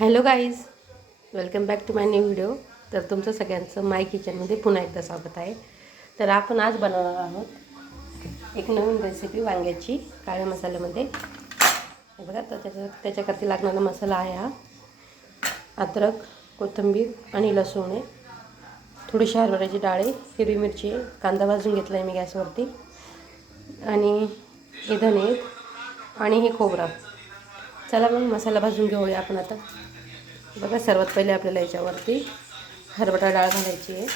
Hello guys welcome back to my new video. तर तुमचं सगळ्यांचं माय किचनमध्ये पुन्हा एकदा स्वागत आहे. तर आपण आज बनवणार आहोत एक नवीन रेसिपी वांग्याची काळ्या मसाल्यामध्ये. बघा तर त्याच्या त्याच्याकरती लागणारा मसाला आहे हा. अद्रक कोथिंबीर आणि लसूण आहे. थोडीशी हरभऱ्याची डाळे हिरवी मिरची कांदा भाजून घेतला आहे मी गॅसवरती. आणि हे धने आणि हे खोबरं. चला मग मसाला भाजून घेऊया आपण आता. बघा सर्वात पहिले आपल्याला याच्यावरती हरभरा डाळ घालायची आहे.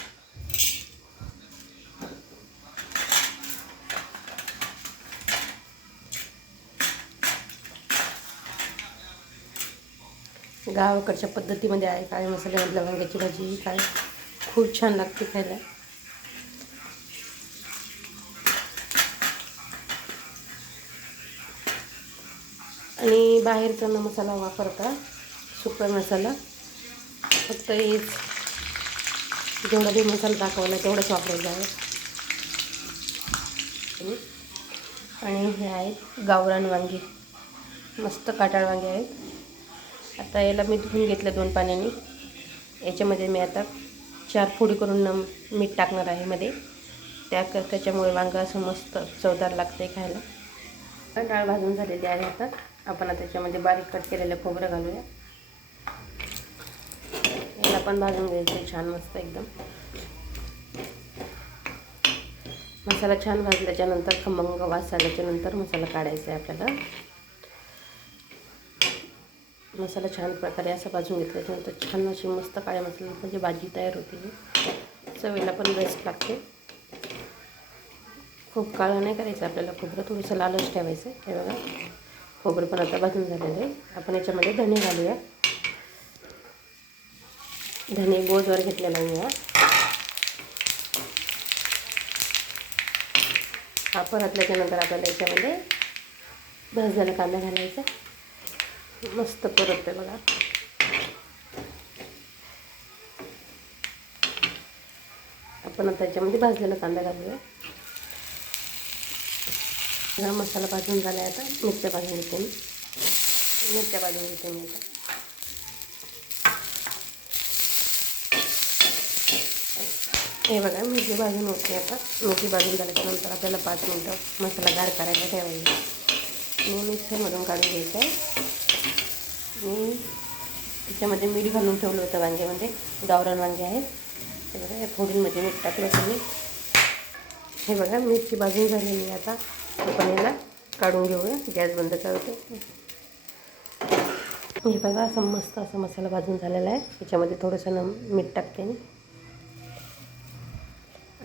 गावाकडच्या पद्धतीमध्ये आहे काय? मसाल्यामधल्या वांग्याची भाजी ही काय? खूप छान लागते खायला. आणि बाहेरचा न मसाला वापरता सुका मसाला. फक्त हेच. जेवढा बी मसाला दाखवला तेवढंच वापरायचा आहे. आणि हे आहेत गावरान वांगी. मस्त काटाळ वांगे आहेत. आता याला मी धुवून घेतलं दोन पाण्याने. याच्यामध्ये मी आता चार फोडी करून मीठ टाकणार आहे मध्ये. त्या त्याच्यामुळे वांगं असं मस्त चवदार लागतं आहे खायला डाळ भाजून झालेली आहे आता. आपण आता त्याच्यामध्ये बारीक कट केलेलं खोबरं घालूया. याला पण भाजून घ्यायचं छान मस्त एकदम. मसाला छान भाजल्याच्यानंतर खमंग वास आल्याच्यानंतर मसाला काढायचा आहे आपल्याला. मसाला छान प्रकारे असं भाजून घेतल्याच्यानंतर छान अशी मस्त काळ्या मसाला म्हणजे भाजी तयार होते चवीला पण बेस्ट लागते. खूप काळं नाही करायचं आपल्याला खोबरं थोडंसं लालच ठेवायचं हे बघा. खोबरं पण आता भाजून झालेलं आहे. आपण याच्यामध्ये धने घालूया. धने गोजवर घेतलेला आहे या हा परतल्याच्यानंतर आपल्याला याच्यामध्ये भाजलेला कांदा घालायचा. मस्त परतते बघा. आपण आता याच्यामध्ये भाजलेला कांदा घालूया. हा मसाला भाजून झाला आहे आता भाजून घेते मी. मिरच्या भाजून घेते मी आता. हे बघा, मिरची भाजून होते आता. मिरची भाजून झाल्याच्यानंतर आपल्याला पाच मिनटं मसाला गार करायला ठेवायचा आणि मिक्सरमधून काढून मी मीठ घालून होतं वांग्यामध्ये. गावरान वांगे आहेत. हे बघा या फोडींमध्ये मीठ टाकलं हे मिरची भाजून झालेली आता. आपण याला काढून घेऊया. गॅस बंद करते. हे बघा असं मस्त असा मसाला भाजून झालेला आहे. याच्यामध्ये थोडंसं मीठ टाकते मी.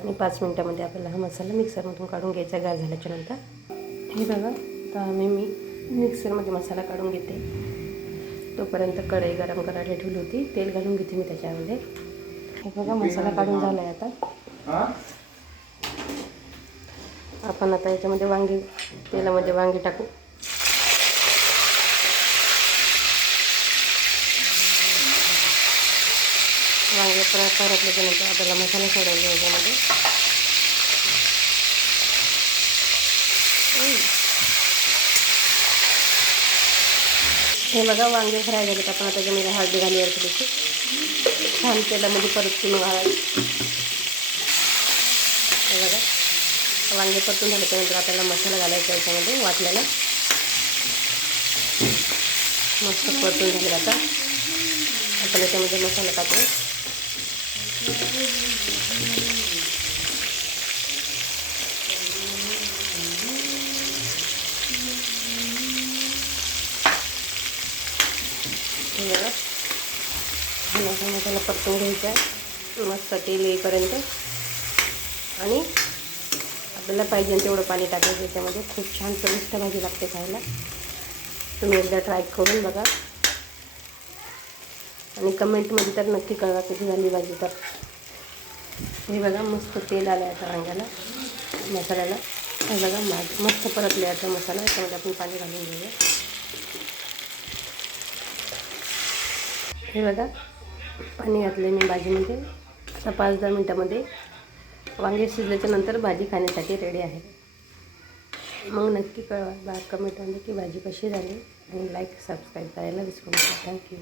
आणि पाच मिनटामध्ये आपल्याला हा मसाला मिक्सरमधून काढून घ्यायचा गार झाल्याच्यानंतर हे बघा आता आम्ही मी मिक्सरमध्ये मसाला काढून घेते. तोपर्यंत कढई गरम करायला ठेवली होती. तेल घालून घेते मी त्याच्यामध्ये. हे बघा मसाला काढून झाला आहे आता आपण आता याच्यामध्ये वांगी तेलामध्ये वांगी टाकू. वांगे परत परतल्याच्यानंतर आपल्याला मसाला सोडायचा याच्यामध्ये. हे बघा वांगे फ्राय झाले आपण आता त्याच्यामध्ये हळदी घाली त्याची छान तेलामध्ये परत तुम्ही घालायला हे बघा. वांगे परतून झाल्याच्यानंतर आपल्याला मसाला घालायचा याच्यामध्ये वाटलेला. मस्त परतून झालेला आता. आपण याच्यामध्ये मसाला टाकू. मसाला मसाला परतून घ्यायचा मस्त तेल येईपर्यंत. आणि आपल्याला पाहिजे तेवढं पाणी टाकायचं त्याच्यामध्ये खूप छान चविष्ट भाजी लागते खायला. तुम्ही एकदा ट्राय करून बघा. आणि कमेंटमध्ये तर नक्की कळवा कधी झाली भाजी तर. हे बघा मस्त तेल आलं आता वांग्याला मसाल्याला. हे बघा माझ मस्त परतले आता मसाला याच्यामध्ये आपण पाणी घालून घेऊया. हे बघा पाणी घातले मी भाजीमध्ये. आता पाच दहा मिनटामध्ये वांगे शिजल्याच्या नंतर भाजी खाण्यासाठी रेडी आहे. मग नक्की कळवा. बा कमेंटमध्ये की भाजी कशी झाली? आणि लाईक सबस्क्राईब करायला विसरू नका. थँक्यू